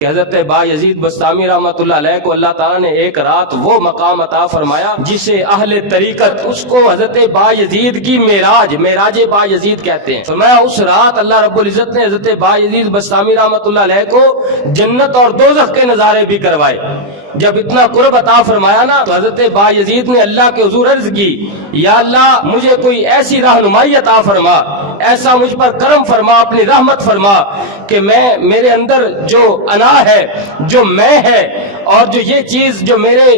حضرت بایزید بستامی رحمۃ اللہ علیہ کو اللہ تعالیٰ نے ایک رات وہ مقام عطا فرمایا جسے اہل طریقت اس کو حضرت بایزید کی معراج بایزید کہتے ہیں۔ فرمایا اس رات اللہ رب العزت نے حضرت بایزید بستامی رحمۃ اللہ علیہ کو جنت اور دوزخ کے نظارے بھی کروائے۔ جب اتنا قرب عطا فرمایا نا تو حضرت بایزید نے اللہ کے حضور عرض کی، یا اللہ مجھے کوئی ایسی رہنمائی عطا فرما، ایسا مجھ پر کرم فرما، اپنی رحمت فرما کہ میرے اندر جو انا ہے، جو میں ہے، اور جو یہ چیز جو میرے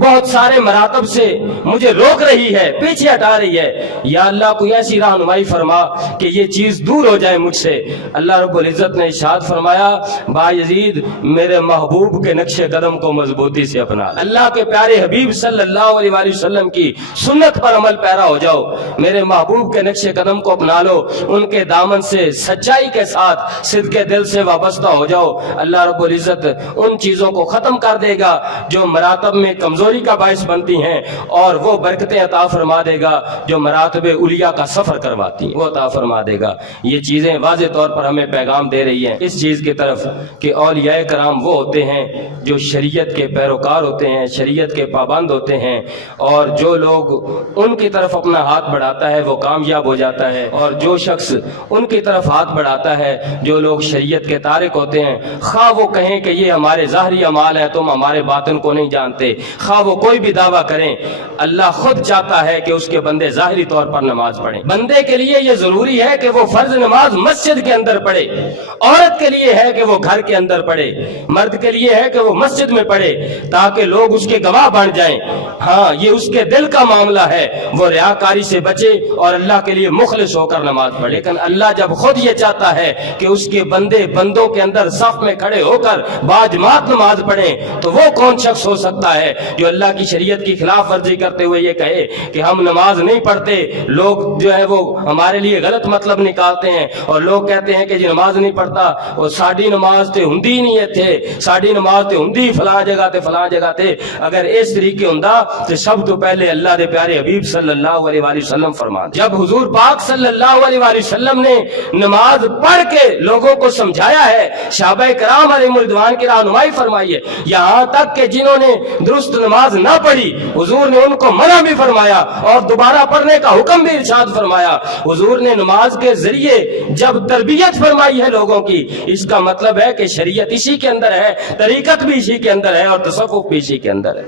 بہت سارے مراتب سے مجھے روک رہی ہے، پیچھے ہٹا رہی ہے، یا اللہ کوئی ایسی رہنمائی فرما کہ یہ چیز دور ہو جائے مجھ سے۔ اللہ رب العزت نے ارشاد فرمایا، بایزید میرے محبوب کے نقش قدم کو مضبوطی سے اپنا، اللہ کے پیارے حبیب صلی اللہ علیہ وسلم کی سنت پر عمل پیرا ہو جاؤ، میرے محبوب کے نقش قدم کو اپنا لو، ان کے دامن سے سچائی کے ساتھ صدق دل سے وابستہ ہو جاؤ۔ اللہ رب العزت ان چیزوں کو ختم کر دے گا جو مراتب میں کمزوری کا باعث بنتی ہیں، اور وہ برکتیں عطا فرما دے گا جو مراتب علیٰ کا سفر کرواتی ہیں، وہ عطا فرما دے گا۔ یہ چیزیں واضح طور پر ہمیں پیغام دے رہی ہیں اس چیز کی طرف کہ اولیاء کرام وہ ہوتے ہیں جو شریعت کے پیروکار ہوتے ہیں، شریعت کے پابند ہوتے ہیں، اور جو لوگ ان کی طرف اپنا ہاتھ بڑھاتا ہے وہ کامیاب ہو جاتا ہے، اور جو شخص ان کی طرف ہاتھ بڑھاتا ہے، جو لوگ شریعت کے تارک ہوتے ہیں، خواہ وہ کہیں کہ یہ ہمارے ظاہری اعمال ہے، تم ہمارے باطن کو نہیں جانتے، خواہ وہ کوئی بھی دعویٰ کریں، اللہ خود چاہتا ہے کہ اس کے بندے ظاہری طور پر نماز پڑھیں۔ بندے کے لیے یہ ضروری ہے کہ وہ فرض نماز مسجد کے اندر پڑھے، عورت کے لیے ہے کہ وہ گھر کے اندر پڑھے، مرد کے لیے ہے کہ وہ مسجد میں پڑھے تاکہ لوگ اس کے گواہ بن جائیں۔ ہاں یہ اس کے دل کا معاملہ ہے، وہ ریاکاری سے بچے اور اللہ کے لیے مخلص ہو کر نماز پڑھے۔ لیکن اللہ جب خود یہ چاہتا ہے کہ اس کے بندوں کے اندر صف میں کھڑے ہو کر باجماعت نماز پڑھیں، تو وہ کون شخص ہو سکتا ہے جو اللہ کی شریعت کی خلاف ورزی کرتے ہوئے یہ کہے کہ ہم نماز نہیں پڑھتے؟ لوگ جو ہے وہ ہمارے لیے غلط مطلب نکالتے ہیں، اور لوگ کہتے ہیں کہ جی نماز نہیں پڑھتا، اور ساڑی نماز تے ہندی نہیں تھے، ساڑی نماز تے ہندی فلاں جگہ تے۔ اگر اس طریقے ہوندا تو سب تو پہلے اللہ دے پیارے حبیب صلی اللہ علیہ وسلم فرما، جب حضور پاک صلی اللہ علیہ وسلم نے نماز پڑھ کے لوگوں کو سمجھایا ہے، صحابہ کرام علیہ رضوان کی رہنمائی فرمائی ہے، یہاں تک کہ جنہوں نے درست نماز نہ پڑھی حضور نے ان کو منع بھی فرمایا اور دوبارہ پڑھنے کا حکم بھی ارشاد فرمایا۔ حضور نے نماز کے ذریعے جب تربیت فرمائی ہے لوگوں کی، اس کا مطلب ہے کہ شریعت اسی کے اندر ہے، طریقت بھی اسی کے اندر ہے، اور تصوف بھی اسی کے اندر ہے۔